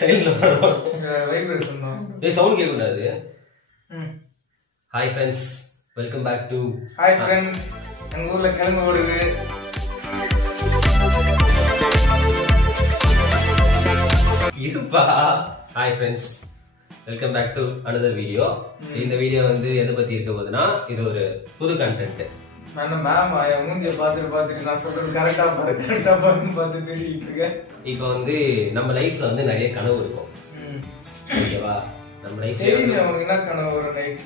சைலண்ட்ல போறோம். வைப்ரேஷன் தான். ஏய் சவுண்ட் கேட்க கூடாது. Hi friends, welcome back to hi friends. எங்க ஊர்ல கிளம்பி ஓடுது. இருப்பா. Hi friends, welcome back to another video. இந்த வீடியோ வந்து எதை பத்தி இருக்க போகுதுன்னா, இது ஒரு புது கண்டென்ட். நான் மேம் மூஞ்சிய பாத்துட்டு நான் சொல்றது கரெக்டா பார்த்து பேசிட்டு இருக்கேன். இப்போ வந்து நம்ம லைஃப்ல வந்து நிறைய கனவு இருக்கும். ஓகேவா? நம்ம லைஃப்ல தெரியல உங்களுக்கு என்ன கனவு ஒரு நைட்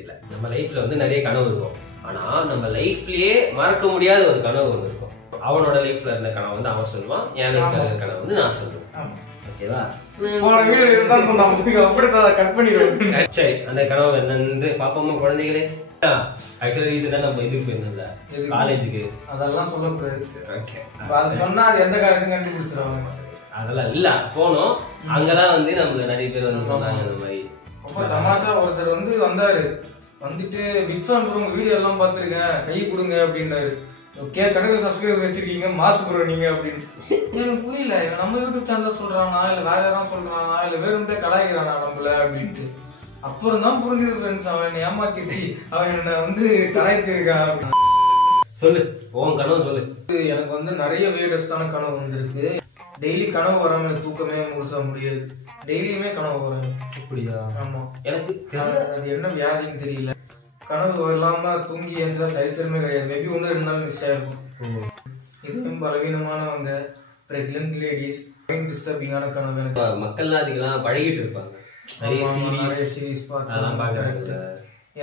இல்ல, நம்ம லைஃப்ல வந்து நிறைய கனவு இருக்கும். ஆனா நம்ம லைஃப்லயே மறக்க முடியாத ஒரு கனவு ஒண்ணு இருக்கும். அவனோட லைஃப்ல இருந்த கனவு வந்து அவன் சொல்லுவான், என் லைஃப்ல இருந்த கனவு வந்து நான் சொல்லுவேன். ஓகேவா? போன வீடியோ இதுதான் சொன்னான், அப்படிதான் கட் பண்ணிடுவேன். சரி, அந்த கனவு என்னன்னு பாப்போமா குழந்தைகளே? ஆக்சுவலி ரீசெண்டா நம்ம இதுக்கு போயிருந்தோம்ல, காலேஜுக்கு. அதெல்லாம் சொல்லக்கூடாது. ஓகே, அது சொன்னா அது எந்த காலேஜும் கண்டுபிடிச்சிருவாங்க. அதெல்லாம் இல்ல, போனோம். அங்கதான் வந்து நம்மள நிறைய பேர் வந்து சொன்னாங்க இந்த மாதிரி. ரொம்ப தமாஷா ஒருத்தர் வந்து வந்தாரு. வந்துட்டு பிக் ஃபேன் ப்ரோ, உங்க வீடியோ எல்லாம் பாத்துருக்கேன், கை கொடுங்க அப்படின்னாரு. ஓகே, கணக்கு சப்ஸ்கிரைபர் வச்சிருக்கீங்க, மாசு ப்ரோ நீங்க அப்படின்னு. எனக்கு புரியல, நம்ம யூடியூப் சேனல் சொல்றானா இல்ல வேற யாரும் சொல்றானா இல்ல வேறும்ட்டே கலாய்க்கிறானா நம்மள அப்படின்ட்டு. அப்புறம் தான் புரிஞ்சது ஃப்ரெண்ட்ஸ், அவன் என்ன ஏமாத்திட்டு அவன் என்ன வந்து கலாய்த்திருக்கான். சொல்லு, உன் கனவு சொல்லு. எனக்கு வந்து நிறைய வேடஸ்டான கனவு வந்திருக்கு. டெய்லி கனவு வராம எனக்கு தூக்கமே முழுசா முடியாது. டெய்லியுமே கனவு வரும். அப்படியா? ஆமா, எனக்கு அது என்ன வியாதின்னு தெரியல. கனவு இல்லாம தூங்கி ஏஞ்சா சரித்திரமே கிடையாது. மேபி 1-2 நாள் மிஸ் ஆயிருக்கும். இதுவும் பலவீனமானவங்க, பிரெக்னன்ட் லேடிஸ், டிஸ்டர்பிங்கான கனவு. எனக்கு மக்கள்லாம் அதுக்கெல்லாம் பழகிட்டு இருப்பாங்க. நிறைய சீரிஸ் அதெல்லாம் பாக்குறாங்க.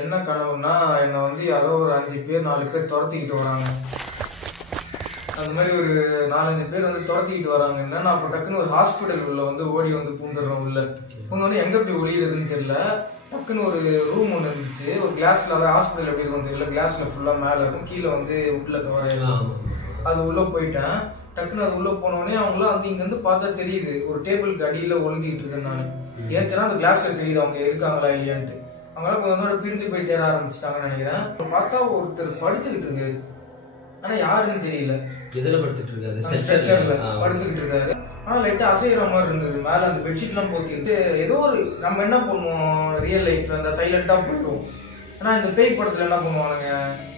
என்ன கனவுன்னா, என்ன வந்து யாரோ ஒரு 5 பேர் 4 பேர் துரத்திக்கிட்டு வராங்க. அந்த மாதிரி ஒரு 4-5 பேர் வந்து துரத்திக்கிட்டு வராங்கன்னா, நான் அப்ப டக்குன்னு ஒரு ஹாஸ்பிட்டல் உள்ள வந்து ஓடி வந்து பூந்துடுறோம். உள்ள பூந்தோடனே எங்க போய் ஒளியுறதுன்னு தெரியல. டக்குன்னு ஒரு ரூம் ஒன்று இருந்துச்சு, ஒரு கிளாஸ்ல. அதாவது ஹாஸ்பிட்டல் எப்படி இருக்கும் தெரியல, கிளாஸ்ல ஃபுல்லா மேல இருக்கும், கீழே வந்து உள்ள கவர் ஆயிடும். அது உள்ள போயிட்டேன். டக்குன்னு அது உள்ள போனோடனே அவங்களாம் வந்து இங்க இருந்து பார்த்தா தெரியுது, ஒரு டேபிளுக்கு அடியில ஒளிஞ்சிக்கிட்டு இருக்கேன் நான். ஏன்னா அந்த கிளாஸ்ல தெரியுது அவங்க இருக்காங்களா இல்லையான்ட்டு. அவங்களாம் கொஞ்சம் பிரிஞ்சு போய் தேட ஆரம்பிச்சிட்டாங்கன்னு நினைக்கிறேன். பார்த்தா ஒருத்தர் படுத்துக்கிட்டு இருக்காரு, ஆனா யாருன்னு தெரியல. எதுல படுத்துட்டு இருக்காரு? ஸ்ட்ரெச்சர்ல படுத்துக்கிட்டு இருக்காரு. ஆனா லைட்டா அசைகிற மாதிரி இருந்தது. மேல அந்த பெட்ஷீட் எல்லாம் போத்திட்டு ஏதோ ஒரு, நம்ம என்ன பண்ணுவோம் ரியல் லைஃப்ல அந்த சைலண்டா போயிடுவோம். ஆனா இந்த பேய் படத்துல என்ன பண்ணுவானுங்க,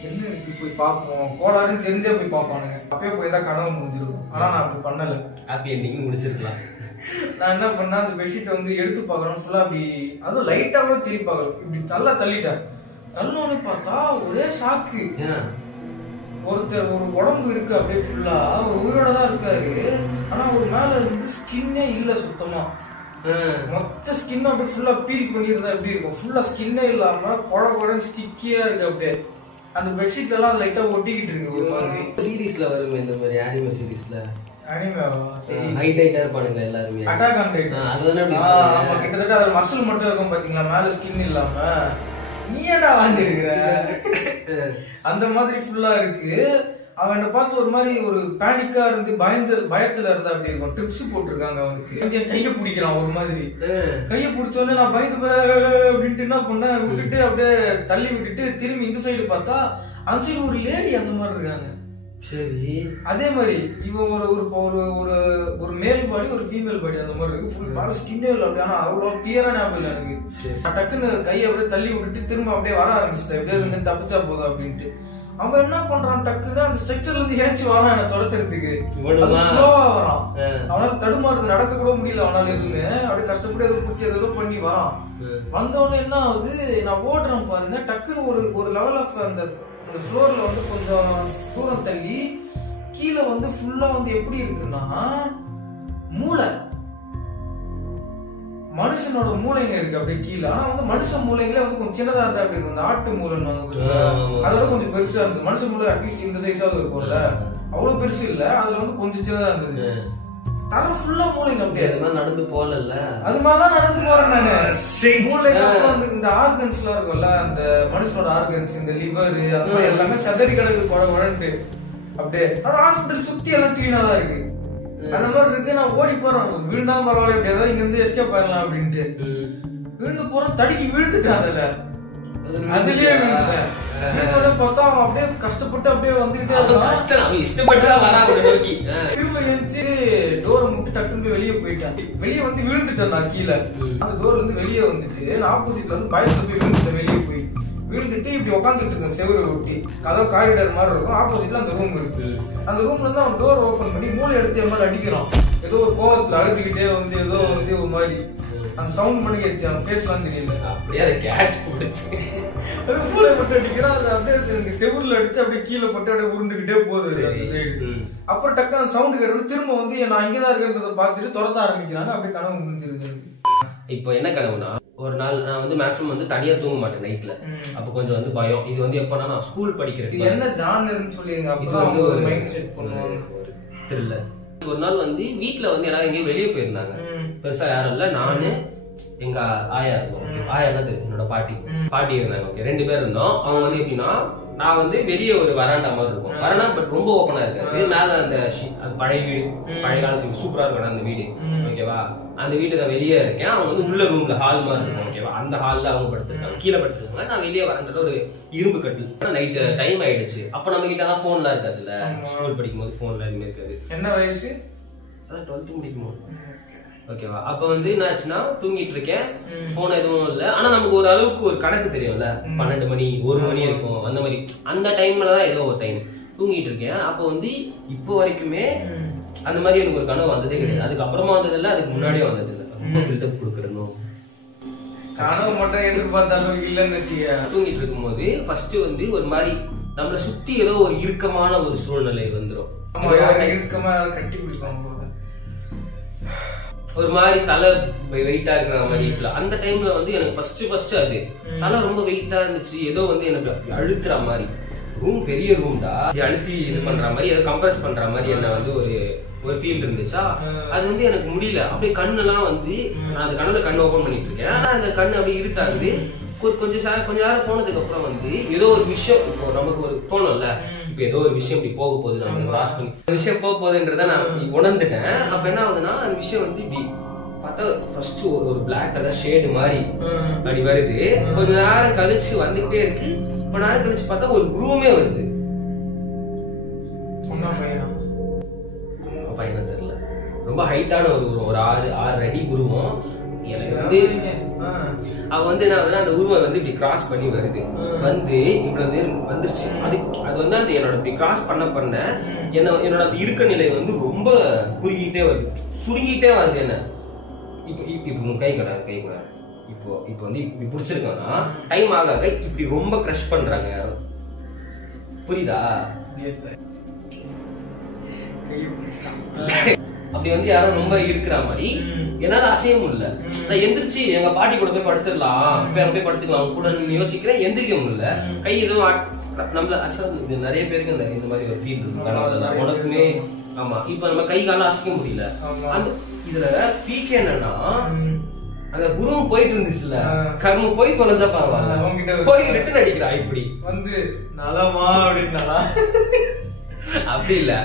என்ன இருக்கு போய் பார்ப்போம், கோளாறுன்னு தெரிஞ்சே போய் பார்ப்பானுங்க. அப்பயே போய் தான் கனவு முடிஞ்சிருக்கும். ஆனா நான் அப்படி பண்ணல, ஹாப்பி எண்டிங் முடிச்சிருக்கலாம். நான் என்ன பண்ணேன், அந்த பெட்ஷீட்டை வந்து எடுத்து பார்க்கறேன். ஃபுல்லா அப்படி, அதுவும் லைட்டா கூட திருப்பி பார்க்கல, இப்படி நல்லா தள்ளிட்டேன். தள்ளோன்னு பார்த்தா ஒரே ஷாக்கு. ஒருத்தர் ஒரு உடம்பு இருக்கு, அப்படியே ஃபுல்லா ஒரு உயிரோட தான் இருக்காரு. ஆனா ஒரு மேல இருந்து ஸ்கின்னே இல்ல சுத்தமா. மொத்த ஸ்கின் அப்படியே ஃபுல்லா பீல் பண்ணிருந்தா எப்படி இருக்கும், ஃபுல்லா ஸ்கின்னே இல்லாம குழம்புடன் ஸ்டிக்கியா இருக்கு. அப்படியே அந்த பெட்ஷீட் எல்லாம் லைட்டா ஒட்டிக்கிட்டு இருக்கு. ஒரு மாதிரி சீரிஸ்ல வருமே இந்த மாதிரி அனிமே சீரிஸ்ல, ஹைட்டா இருப்பானுங்க எல்லாருமே. அட்டாக் ஆன் டைட்டன் அதுதானே கிட்டத்தட்ட அது மசில் மட்டும் இருக்கும் பாத்தீங்களா, மேல ஸ்கின் இல்லாம. நீ ஏன்டா வாங்கி இருக்கிற அந்த மாதிரி ஃபுல்லா இருக்கு. அவன் பார்த்து ஒரு மாதிரி ஒரு பேனிக்கா இருந்து பயத்துல இருந்தா அப்படி இருக்கும். ட்ரிப்ஸ் போட்டிருக்காங்க அவனுக்கு, கைய பிடிக்கிறான் ஒரு மாதிரி. கைய பிடிச்சோடனே நான் பயந்து அப்படின்ட்டு என்ன பண்ண விட்டுட்டு அப்படியே தள்ளி விட்டுட்டு திரும்பி இந்த சைடு பார்த்தா அந்த சைடு ஒரு லேடி அந்த மாதிரி இருக்காங்க. சரி, அதே மாதிரி இவன் ஒரு மேல் பாடி ஒரு ஃபீமேல் பாடி அந்த மாதிரி இருக்கு. ஃபுல் மேல ஸ்கின்னே இல்லை அப்படி. ஆனா அவ்வளவு கிளியரா ஞாபகம் இல்லை எனக்கு. நான் டக்குன்னு கையை அப்படியே தள்ளி விட்டுட்டு திரும்ப அப்படியே வர ஆரம்பிச்சிட்டேன், எப்படியே இருந்து தப்பிச்சா போதும் அப்படின்ட்டு. அவன் என்ன பண்றான், டக்குன்னு அந்த ஸ்ட்ரக்சர்ல இருந்து ஏச்சு வரான் என்ன துரத்துறதுக்கு. ஸ்லோவா வரான், அவனால தடுமாறுது, நடக்க கூட முடியல அவனால. இருந்து அப்படியே கஷ்டப்பட்டு ஏதோ பிடிச்சி ஏதோ பண்ணி வரான். வந்தவொடனே என்ன ஆகுது, நான் ஓடுறேன் பாருங்க. டக்குன்னு ஒரு லெவல் ஆஃப் அந்த ஃப்ளோர்ல வந்து கொஞ்சம் தூரம் தள்ளி கீழே வந்து ஃபுல்லா வந்து எப்படி இருக்குன்னா, மூளை, மனுஷனோட மூளைங்க இருக்கு அப்படியே கீழே. ஆனா வந்து மனுஷன் மூளைங்களே வந்து கொஞ்சம் சின்னதா இருந்தா அப்படி இருக்கும். இந்த ஆட்டு மூளைன்னு அதோட கொஞ்சம் பெருசா இருந்தது. மனுஷன் மூளை அட்லீஸ்ட் இந்த சைஸாவது இருக்கும்ல, அவ்வளவு பெருசு இல்ல. அதுல வந்து கொஞ்சம் சின்னதா இருந்தது. தலை ஃபுல்லா மூளைங்க அப்படியே. அது மாதிரி நடந்து போகல, அது மாதிரிதான் நடந்து போறேன் நானு. மூளைங்க இந்த ஆர்கன்ஸ் எல்லாம் இருக்கும்ல, அந்த மனுஷனோட ஆர்கன்ஸ், இந்த லிவர் அது மாதிரி எல்லாமே செதறி கிடக்கு குழந்தை அப்படியே. ஆனா ஹாஸ்பிட்டல் சுத்தி எல்லாம் கிளீனா தான் இருக்கு. அந்த மாதிரி இருக்கு. நான் ஓடி போறேன், விழுந்தாலும் பரவாயில்ல, எப்படியாவது இங்க இருந்து எஸ்கேப் ஆயிடலாம் அப்படின்ட்டு விழுந்து போறேன். தடுக்கி விழுந்துட்டான், அதுலயே விழுந்துட்டேன். பார்த்தா அவன் அப்படியே கஷ்டப்பட்டு அப்படியே வந்துகிட்டே இருக்கான். திரும்ப எழுந்துச்சு டோரை முட்டு டக்குன்னு போய் வெளியே போயிட்டேன். வெளியே வந்து விழுந்துட்டேன் நான் கீழே. அந்த டோர்ல இருந்து வெளியே வந்துட்டு நான் ஆப்போசிட்ல வந்து பயத்துல போய் விழுந்துட்டேன். வெளியே போய் விழுந்துட்டு இப்படி உட்காந்துட்டு இருக்கேன் செவரை ஒட்டி. கதவு காரிடார் மாதிரி இருக்கும். ஆப்போசிட்ல அந்த ரூம் இருக்கு. அந்த ரூம்ல இருந்து அவன் டோர் ஓபன் பண்ணி மூளை எடுத்து என் மேல அடிக்கிறான். ஏதோ ஒரு கோவத்துல அழுதுகிட்டே வந்து ஏதோ வந்து ஒரு மாதிரி அந்த சவுண்ட் பண்ணி கேட்டுச்சு. அவன் பேசலாம் தெரியல. அப்படியே அதை கேட்ச் பிடிச்சு மூளை மட்டும் அடிக்கிறான். அது அப்படியே செவுர்ல அடிச்சு அப்படியே கீழே போட்டு அப்படியே உருண்டுகிட்டே போகுது அந்த சைடு. அப்புறம் டக்கு அந்த சவுண்ட் கேட்டு திரும்ப வந்து நான் இங்கதான் இருக்கிறத பார்த்துட்டு துரத்த ஆரம்பிக்கிறாங்க. அப்படியே கனவு முடிஞ்சிருக்கு. இப்போ என்ன கனவுனா, ஒரு நாள் நான் வந்து மேக்ஸிமம் வந்து தனியா தூங்க மாட்டேன் நைட்ல. அப்ப கொஞ்சம் வந்து பயம். இது வந்து எப்பனா நான் ஸ்கூல் படிக்கிறேன். இது என்ன ஜானர்னு சொல்லிருங்க. இது வந்து ஒரு மைண்ட் செட் பண்ணுவாங்க, ஒரு த்ரில்லர். ஒரு நாள் வந்து வீட்டுல வந்து எல்லாரும் எங்கேயும் வெளியே போயிருந்தாங்க. பெருசா யாரும் இல்ல, நானு எங்க ஆயா இருந்தோம். ஆயா என்ன தெரியும், என்னோட பாட்டி இருந்தாங்க. ஓகே, 2 பேர் இருந்தோம். அவங்க வந்து எப்படின்னா, நான் வந்து வெளியே ஒரு வராண்டா மாதிரி இருக்கும். வராண்டா பட் ரொம்ப ஓப்பனா இருக்காது. மேல அந்த பழைய வீடு, பழைய காலத்துக்கு சூப்பரா இருக்கும் அந்த வீடு. ஓகேவா, அந்த வீட்டுல வெளியே இருக்கேன். அவங்க வந்து உள்ள ரூம்ல ஹால் மாதிரி இருக்கும். ஓகேவா, அந்த ஹால்ல அவங்க படுத்திருக்காங்க, கீழே படுத்திருக்காங்க. நான் வெளியே வரேன். ஒரு இரும்பு கட்டில். நைட் டைம் ஆயிடுச்சு. அப்ப நம்ம கிட்ட எல்லாம் போன்ல இருக்காதுல்ல. ஸ்கூல் படிக்கும் போது போன்ல எதுவுமே இருக்காது. என்ன வயசு? அதான் 12th முடிக்கும். ஓகேவா, அப்ப வந்து என்ன ஆச்சுன்னா, தூங்கிட்டு இருக்கேன். போன் எதுவும் இல்ல. ஆனா நமக்கு ஒரு அளவுக்கு ஒரு கணக்கு தெரியும்ல, 12 மணி 1 மணி இருக்கும். அந்த மாதிரி அந்த டைம்லதான் ஏதோ ஒரு டைம் தூங்கிட்டு இருக்கேன். அப்ப வந்து இப்போ வரைக்குமே அந்த மாதிரி எனக்கு ஒரு கனவு வந்ததே கிடையாது. அதுக்கப்புறமா வந்தது இல்ல, அதுக்கு முன்னாடியே வந்தது இல்ல. ரொம்ப பில்டப் கொடுக்கறணும். கனவு மட்டும் எதிர்பார்த்தாலும் இல்லன்னு வச்சுக்க. தூங்கிட்டு இருக்கும் போது ஃபர்ஸ்ட் வந்து ஒரு மாதிரி நம்மளை சுத்தி ஏதோ ஒரு இறுக்கமான ஒரு சூழ்நிலை வந்துடும். இறுக்கமா கட்டி பிடிப்பாங்க, ஒரு மாதிரி தலை வெயிட்டா இருக்கிற மாதிரி. அந்த டைம்ல வந்து எனக்கு ஃபர்ஸ்ட் அது தலை ரொம்ப வெயிட்டா இருந்துச்சு. ஏதோ வந்து எனக்கு அழுத்துற மாதிரி. ரூம் பெரிய ரூம்டா, அழுத்தி இது பண்ற மாதிரி, ஏதோ கம்ப்ரஸ் பண்ற மாதிரி என்ன வந்து ஒரு ஃபீல் இருந்துச்சா. அது வந்து எனக்கு முடியல. அப்படியே கண்ணெல்லாம் வந்து நான் அந்த கண்ணு ஓபன் பண்ணிட்டு இருக்கேன். ஆனா அந்த கண்ணு அப்படியே இருட்டாகுது. கொஞ்ச நேரம் போனதுக்கு அப்புறம் வந்து ஏதோ ஒரு விஷயம், இப்போ நமக்கு ஒரு தோணும்ல, இப்ப ஏதோ ஒரு விஷயம் இப்படி போக போகுது, நம்ம கிராஸ் பண்ணி விஷயம் போக போகுதுன்றத நான் உணர்ந்துட்டேன். அப்ப என்ன ஆகுதுன்னா, அந்த விஷயம் வந்து இப்படி பார்த்தா ஃபர்ஸ்ட் ஒரு பிளாக் கலர் ஷேடு மாதிரி அப்படி வருது. கொஞ்ச நேரம் கழிச்சு வந்துகிட்டே இருக்கு. கொஞ்ச நேரம் கழிச்சு பார்த்தா ஒரு குரூமே வருது. பையனா தெரியல, ரொம்ப ஹைட்டான ஒரு உருவம், ஒரு 6 அடி உருவம். எனக்கு வந்து அவ வந்து என்ன அந்த உருவம் வந்து இப்படி கிராஸ் பண்ணி வருது. வந்து இப்படி வந்து வந்துருச்சு. அது வந்து அந்த என்னோட இப்படி கிராஸ் பண்ண என்னோட அந்த இருக்க நிலை வந்து ரொம்ப குறுகிட்டே வருது, சுருங்கிட்டே வருது. என்ன இப்ப கை கூட இப்போ வந்து இப்படி பிடிச்சிருக்கோம்னா டைம் ஆக இப்படி ரொம்ப கிரஷ் பண்றாங்க யாரும். புரியுதா? அப்படி வந்து யாரும் ரொம்ப இருக்கிற மாதிரி என்னால அசைய முடியல. நான் எந்திரிச்சு எங்க பாட்டி கூட போய் படுத்துடலாம், போய் படுத்துக்கலாம் கூட யோசிக்கிறேன். எந்திரிக்க முடியல. கை எதுவும் நம்மள ஆக்சுவலா நிறைய பேருக்கு இந்த மாதிரி ஒரு ஃபீல் இருக்கு கனவுல. உனக்குமே ஆமா. இப்ப நம்ம கை காலம் அசைக்க முடியல. அந்த இதுல பீக் என்னன்னா, அந்த குருவும் போயிட்டு இருந்துச்சுல, கர்ம போய் தொலைஞ்சா பரவாயில்ல, போய் ரிட்டன் அடிக்கிறா. இப்படி வந்து நலமா அப்படின்னா அப்படி இல்ல,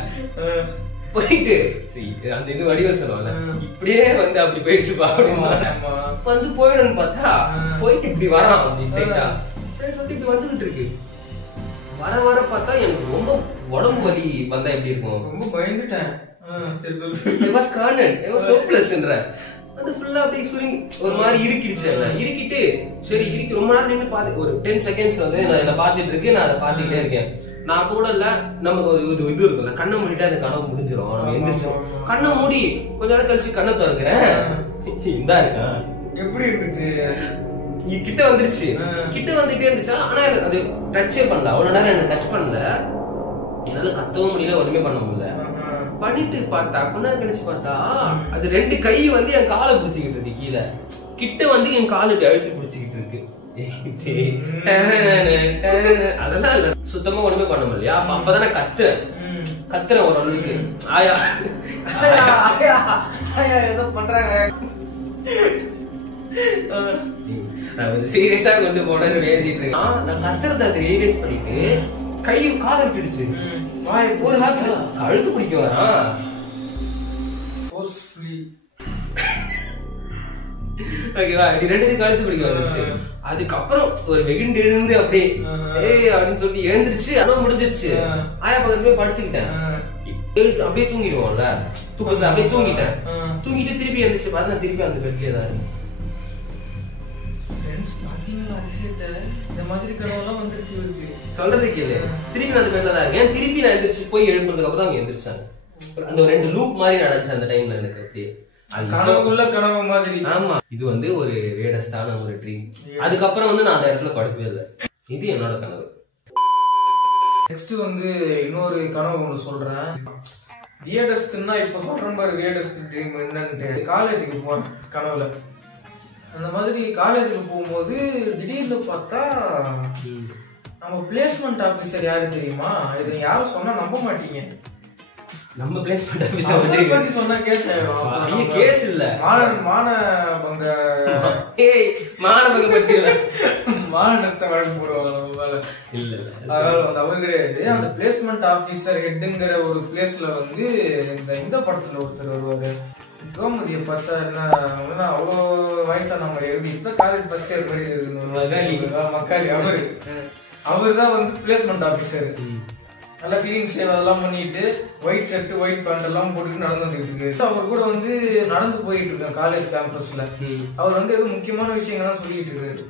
போயிட்டு அந்த இது வடிவம் சொல்லுவாங்க, இப்படியே வந்து அப்படி போயிடுச்சு வந்து போயிடும்னு பார்த்தா போயிட்டு இப்படி வரான். அப்படி ஸ்ட்ரைட்டா சரி சொல்லிட்டு இப்படி வந்துகிட்டு இருக்கு. வர பார்த்தா எனக்கு ரொம்ப உடம்பு வலி வந்தா எப்படி இருக்கும். ரொம்ப பயந்துட்டேன். அது ஃபுல்லா அப்படியே சுருங்கி ஒரு மாதிரி இருக்கிடுச்சு. இருக்கிட்டு சரி இருக்கு ரொம்ப நேரம் நின்று பாத்து ஒரு 10 செகண்ட்ஸ் வந்து நான் இதை பாத்துட்டு இருக்கேன். நான் அதை பாத்துக்கிட்டே இருக்கேன். நான் அப்ப கூட இல்ல, நமக்கு ஒரு இது இருக்குல்ல, கண்ணை மூடிட்டா அந்த கனவு முடிஞ்சிடும். நம்ம எந்திரிச்சோம், கண்ணை மூடி கொஞ்ச நேரம் கழிச்சு கண்ணை திறக்கிறேன். இந்தா இருக்கேன். எப்படி இருந்துச்சு? கிட்ட வந்துருச்சு. கிட்ட வந்துட்டே இருந்துச்சா. ஆனா அது டச்சே பண்ணல. அவ்வளவு நேரம் என்ன டச் பண்ணல. என்னால கத்தவும் முடியல, ஒண்ணுமே பண்ண முடியல. பண்ணிட்டு பார்த்தா கொஞ்ச நேரம் கழிச்சு பார்த்தா அது 2 கை வந்து என் காலை பிடிச்சிக்கிட்டு இருக்கு. கீழே கிட்ட வந்து என் காலை இப்படி அழுத்தி பிடிச்சிக்கிட்டு இருக்கு. அதெல்லாம் இல்ல, சுத்தமா ஒண்ணுமே பண்ண முடியலையா. அப்பதானே கத்துறேன் ஒரு அளவுக்கு. ஆயா ஏதோ பண்றாங்க. சீரியஸா கொண்டு போனது எழுதிட்டு இருக்கேன். நான் கத்துறத அதை ரியலைஸ் பண்ணிட்டு கை காலை விட்டுடுச்சு. ஒரு அழுத்து பிடிக்க வரா. ஓகேவா, இப்படி 2 கழுத்து பிடிக்க வந்துருச்சு. அதுக்கப்புறம் ஒரு வெகுண்டு எழுந்து அப்படியே அப்படின்னு சொல்லி எழுந்திருச்சு. ஆனா முடிஞ்சிருச்சு. ஆயா பக்கத்துல போய் படுத்துக்கிட்டேன். அப்படியே தூங்கிடுவோம்ல, தூக்கத்துல அப்படியே தூங்கிட்டேன். தூங்கிட்டு திருப்பி எழுந்துச்சு பார்த்தா திருப்பி அந்த பெட்லயே தான் இருக்கு. பாத்தீங்களா விஷயத்த? இந்த மாதிரி கனவுலாம் வந்துருக்கு இருக்கு. சொல்றது கேளு, திருப்பி நான் அந்த பெட்ல தான் இருக்கேன். திருப்பி நான் எழுந்திரிச்சு போய் எழுப்புறதுக்கு அப்புறம் அவங்க எந்திரிச்சாங்க. அந்த ஒரு 2 லூப் மாதிரி நடந்துச்சு அந்த டைம்ல எனக்கு. அப்படியே கனவுக்குள்ள கனவு மாதிரி. ஆமா, இது வந்து ஒரு வேடஸ்டான ஒரு ட்ரீம். அதுக்கப்புறம் வந்து நான் அந்த இடத்துல படுக்கவே இல்லை. இது என்னோட கனவு. நெக்ஸ்ட் வந்து இன்னொரு கனவு ஒண்ணு சொல்றேன். வியர்டஸ்ட்னா இப்ப சொல்றேன் பாரு, வியர்டஸ்ட் ட்ரீம் என்னன்னு. காலேஜுக்கு போறேன் கனவுல. அந்த மாதிரி காலேஜுக்கு போகும்போது திடீர்னு பார்த்தா நம்ம பிளேஸ்மெண்ட் ஆபீசர் யாரு தெரியுமா? இது யாரும் சொன்னா நம்ப மாட்டீங்க. நம்ம பிளேஸ்மெண்ட் ஆபீசர் பத்தி சொன்னா கேஸ் ஆயிடும். கேஸ் இல்ல, மானபங்க நஷ்ட வழக்கு போடுவாங்க. இல்ல அவரு கிடையாது. அந்த பிளேஸ்மெண்ட் ஆபீசர் ஹெட்ங்கிற ஒரு பிளேஸ்ல வந்து இந்த படத்துல ஒருத்தர் வருவாரு. கோமதியை பார்த்தா என்ன அவ்வளோ வயசான மாதிரி எப்படி காலேஜ் ஃபர்ஸ்ட் இயர் மாதிரி இருக்கு. மக்காளி அவரு தான் வந்து பிளேஸ்மெண்ட் ஆபீசர். நல்லா கிளீன் ஷேவ் அதெல்லாம் பண்ணிட்டு ஒயிட் ஷர்ட் ஒயிட் பேண்ட் எல்லாம் போட்டுட்டு நடந்து வந்துட்டு இருக்கு. அவர் கூட வந்து நடந்து போயிட்டு இருக்கேன் காலேஜ் கேம்பஸ்ல. அவர் வந்து ஏதோ முக்கியமான விஷயங்கள்லாம் சொல்லிட்டு இருக்காரு.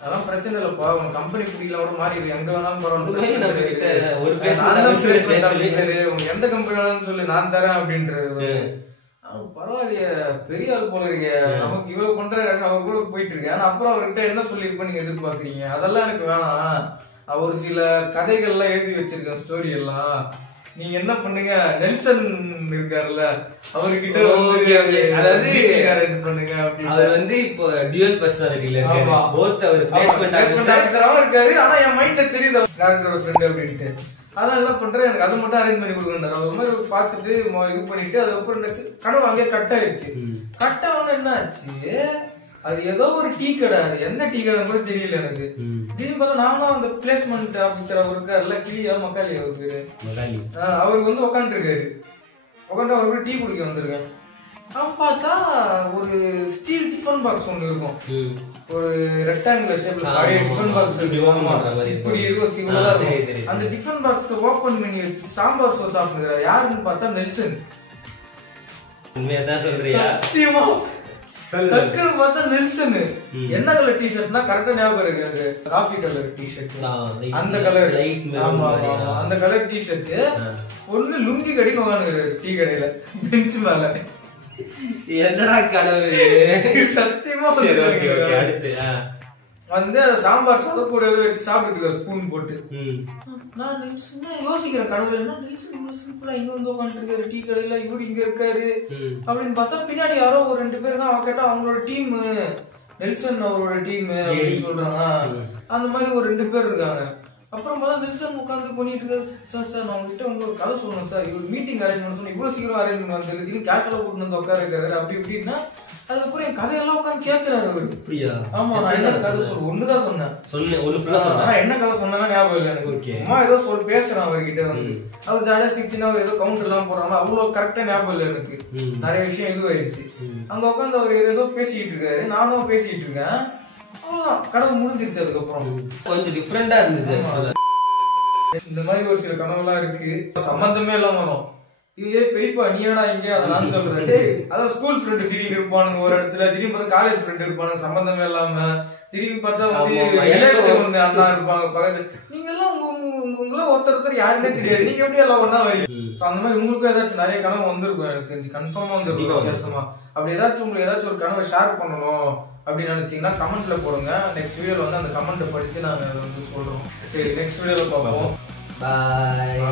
அதெல்லாம் பிரச்சனை இல்லப்பா, உங்க கம்பெனி குடியில கூட மாறி எங்க வேணாலும் பரவாயில்ல, எந்த கம்பெனி வேணாலும் சொல்லி நான் தரேன் அப்படின்றது. பரவாயில்லைய, பெரிய ஆள் போல இருக்க, நமக்கு இவ்வளவு பண்ற அவர் கூட போயிட்டு இருக்கேன். ஆனா அப்புறம் அவர்கிட்ட என்ன சொல்லிருப்ப நீங்க எதிர்பார்க்கறீங்க? அதெல்லாம் எனக்கு வேணாம். அவர் சில கதைகள்லாம் எழுதி வச்சிருக்கேன், ஸ்டோரி எல்லாம். நீங்க என்ன பண்ணுங்க, நெல்சன் இருக்காருல்ல அவர்கிட்ட பண்ணுங்க. அவர் வந்து இப்போ டியூவல் பர்சனாலிட்டில இருக்காரு. ஆனா என் மைண்ட்ல தெரியுது ஃப்ரெண்ட் அப்படின்ட்டு. அதான் என்ன பண்றேன், எனக்கு அது மட்டும் அரேஞ்ச் பண்ணி கொடுக்கணும். அது மாதிரி பார்த்துட்டு இது பண்ணிட்டு அதுக்கப்புறம் கனவு அங்கே கட் ஆயிடுச்சு. கட் ஆகணும் என்ன ஆச்சு, அது ஏதோ ஒரு டீ கடை. அது எந்த டீ கடை கூட தெரியல எனக்கு. திடீர்னு பார்த்தா நானும் அந்த பிளேஸ்மெண்ட் ஆபீசர் அவர் இருக்காருல்ல, கிளியா மக்காளி அவருக்கு, அவருக்கு வந்து உக்காந்துருக்காரு. உட்காந்து அவருக்கு டீ குடிக்க வந்திருக்கேன். அவன் பார்த்தா ஒரு ஸ்டீல் டிஃபன் பாக்ஸ் ஒண்ணு இருக்கும், ஒரு ரெக்டாங்குலர் ஷேப்ல டிஃபன் பாக்ஸ் இப்படி இருக்கும். அந்த டிஃபன் பாக்ஸ் ஓபன் பண்ணி வச்சு சாம்பார் சோஸ் சாப்பிடுறாரு. யாருன்னு பார்த்தா நெல்சன். சத்தியமா டக்குனு பார்த்தா நெல்சன். என்ன கலர் டிஷர்ட்னா கரெக்டா ஞாபகம் இருக்கு எனக்கு, காஃபி கலர் டிஷர்ட். அந்த கலர் அந்த கலர் டிஷர்ட் ஒண்ணு லுங்கி கடின்னு உட்காந்துருக்காரு டீ கடையில பெஞ்ச் மேல. என்னடா கனவு சத்தியமா வந்து சாம்பார் சாதம் கூட வச்சு சாப்பிட்டு ஸ்பூன் போட்டு. நான் யோசிக்கிறேன் கனவுல, என்ன சிம்பிளா இங்க வந்து உட்காந்துட்டு இருக்காரு டீ கடையில, இவரு இங்க இருக்காரு அப்படின்னு பார்த்தா பின்னாடி யாரோ ஒரு 2 பேர் தான். அவ கேட்டா அவங்களோட டீம், நெல்சன் அவரோட டீம் அப்படின்னு சொல்றாங்க. அந்த மாதிரி ஒரு 2 பேர் இருக்காங்க. அப்புறம் பார்த்தா நெல்சன் உட்காந்து பண்ணிட்டு இருக்காரு. சார் நான் உங்ககிட்ட ஒரு கதை சொல்லணும் சார், இவர் மீட்டிங் அரேஞ்ச் பண்ண சொன்னா இவ்வளவு சீக்கிரம் அரேஞ்ச் பண்ண வந்துருக்கு, கேஷெல்லாம் போட்டு வந்து உட்கார இருக்காரு அப்படி இப்படின்னா. அதுக்கப்புறம் என் கதையெல்லாம் உட்காந்து கேட்கிறாரு அவரு. ஆமா, நான் என்ன கதை சொல்ல ஒண்ணுதான் சொன்னேன். என்ன கதை சொன்னா ஞாபகம் இல்லை எனக்கு. அம்மா ஏதோ பேசுறான் அவர்கிட்ட வந்து. அவர் ஜாலியா சிரிச்சுன்னா அவர் ஏதோ கவுண்டர் எல்லாம் போடுறாங்க, அவ்வளவு கரெக்டா ஞாபகம் இல்லை எனக்கு. நிறைய விஷயம் இதுவாயிருச்சு. அங்க உட்காந்து அவர் ஏதோ பேசிக்கிட்டு இருக்காரு, நானும் பேசிக்கிட்டு இருக்கேன். கனவு முடிஞ்சிருச்சு. அதுக்கப்புறம் கொஞ்சம் டிஃபரெண்டா இருந்துச்சு. இந்த மாதிரி ஒரு சில கனவுலாம் இருக்கு, சம்பந்தமே எல்லாம் வரும். இதே பெரியப்பா நீடா இங்க அதெல்லாம் சொல்றேன். அதான் ஸ்கூல் ஃப்ரெண்டு திடீர்னு இருப்பானுங்க ஒரு இடத்துல, திடீர்னு பார்த்தா காலேஜ் ஃப்ரெண்டு இருப்பானுங்க சம்பந்தமே இல்லாம, திரும்பி பார்த்தா வந்து அண்ணா இருப்பாங்க பக்கத்துல. நீங்க எல்லாம் உங்கள ஒருத்தர் யாருன்னே தெரியாது, நீங்க எப்படி எல்லாம் ஒன்னா வரீங்க? அந்த மாதிரி உங்களுக்கும் ஏதாச்சும் நிறைய கனவு வந்திருக்கும் எனக்கு தெரிஞ்சு, கன்ஃபார்மா வந்துருக்கும் வித்தியாசமா. அப்படி ஏதாச்சும் உங்களுக்கு ஏதாச்சும் ஒரு கனவை ஷேர் பண்ணணும் அப்படின்னு நினைச்சீங்கன்னா கமெண்ட்ல போடுங்க. நெக்ஸ்ட் வீடியோல வந்து அந்த கமெண்ட் படிச்சு நாங்க வந்து சொல்றோம். சரி, நெக்ஸ்ட் வீடியோல பார்ப்போம். பாய்.